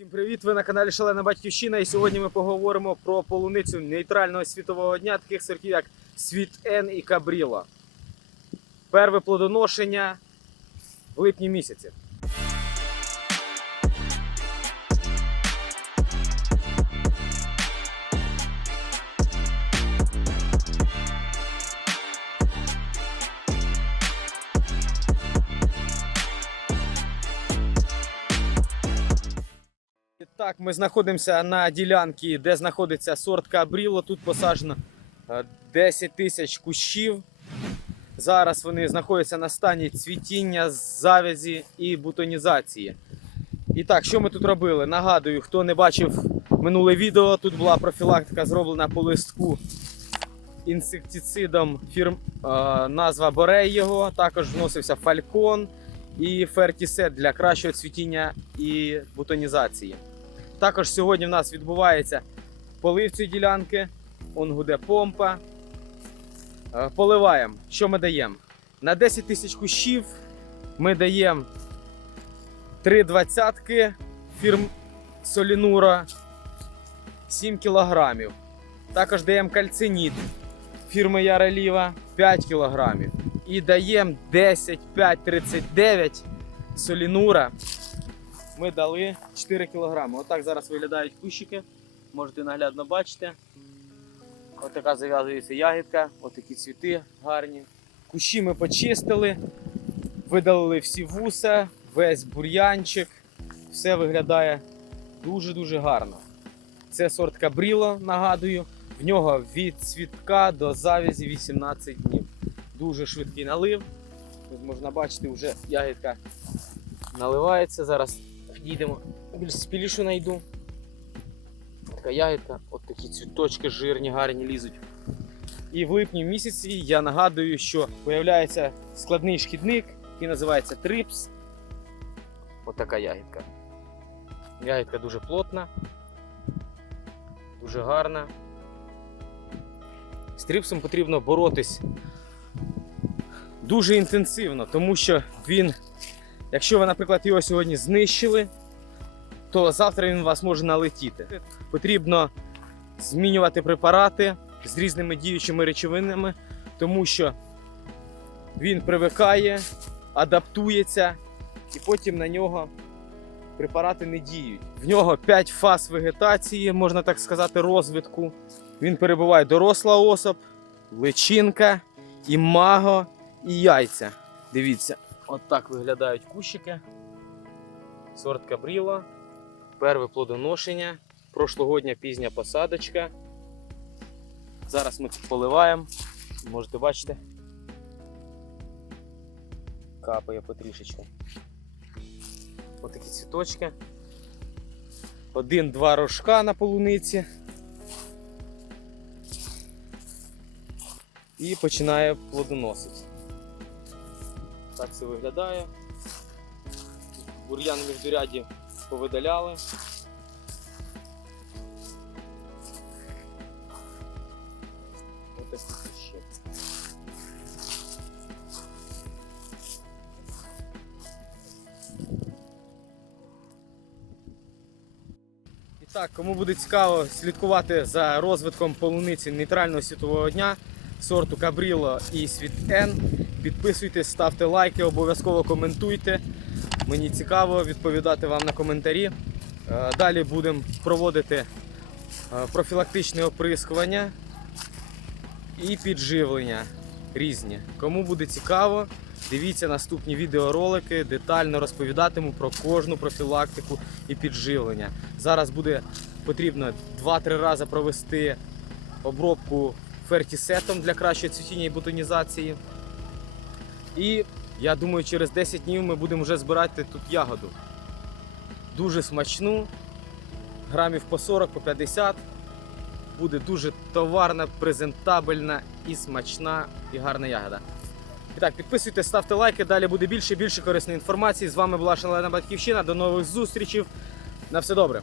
Всім привіт! Ви на каналі Шалена Батьківщина. І сьогодні ми поговоримо про полуницю нейтрального світового дня, таких сортів як Світ Н і Кабріла. Перве плодоношення в липні місяці. Так, ми знаходимося на ділянці, де знаходиться сорт Кабріло. Тут посаджено е, 10 тисяч кущів. Зараз вони знаходяться на стані цвітіння, завязі і бутонізації. І так, що ми тут робили? Нагадую, хто не бачив минуле відео, тут була профілактика зроблена по листку інсектицидом фірм, е, назва Борей його. Також вносився фалькон і фертісет для кращого цвітіння і бутонізації. Також сьогодні в нас відбувається полив цієї ділянки. Он гуде помпа. Е, Поливаємо. Що ми даємо? На 10 тисяч кущів ми даємо 3 двадцятки фірм Солінура 7 кілограмів. Також даємо кальциніт фірми Яреліва 5 кілограмів. І даємо 10 5 39 Солінура ми дали 4 кг. Отак зараз виглядають кущики. Можете наглядно бачити. Ось така зав'язується ягідка, отакі цвіти гарні. Кущі ми почистили, видалили всі вуса, весь бур'янчик. Все виглядає дуже-дуже гарно. Це сорт Кабріло, нагадую. В нього від цвітка до завязі 18 днів. Дуже швидкий налив. Тут можна бачити, вже ягідка наливається. Зараз підійдемо більш спілішу знайду. Така ягідка, от такі цвіточки жирні, гарні лізуть. І в липні місяці я нагадую, що появляється складний шкідник, який називається трипс. От така ягідка. Ягідка дуже плотна, дуже гарна. З трипсом потрібно боротись дуже інтенсивно, тому що він Якщо ви, наприклад, його сьогодні знищили, то завтра він вас може налетіти. Потрібно змінювати препарати з різними діючими речовинами, тому що він привикає, адаптується, і потім на нього препарати не діють. В нього 5 фаз вегетації, можна так сказати, розвитку. Він перебуває доросла особь, личинка, імаго і яйця. Дивіться. От виглядають кущики. Сорт Кабріла. Перве плодоношення. Прошлогодня пізня посадочка. Зараз ми тут поливаємо. Можете бачити. Капає потрішечки. Ось такі цвіточки. Один-два рожка на полуниці. І починає плодоносити. Так це виглядає. Бур'ян в міждуряді повидаляли. Отакі кущі. І так, кому буде цікаво слідкувати за розвитком полуниці нейтрального світового дня сорту Кабріло і Світ Н, Підписуйтесь, ставте лайки, обов'язково коментуйте. Мені цікаво відповідати вам на коментарі. Е, Далі будемо проводити е, профілактичне оприскування і підживлення різні. Кому буде цікаво, дивіться наступні відеоролики, детально розповідатиму про кожну профілактику і підживлення. Зараз буде потрібно 2-3 рази провести обробку фертісетом для кращого цвітіння і бутонізації. І я думаю, через 10 днів ми будемо вже збирати тут ягоду. Дуже смачну, грамів по 40, по 50. Буде дуже товарна, презентабельна і смачна і гарна ягода. І так, підписуйтесь, ставте лайки, далі буде більше і більше корисної інформації. З вами була Шалена Батьківщина. До нових зустрічей. На все добре.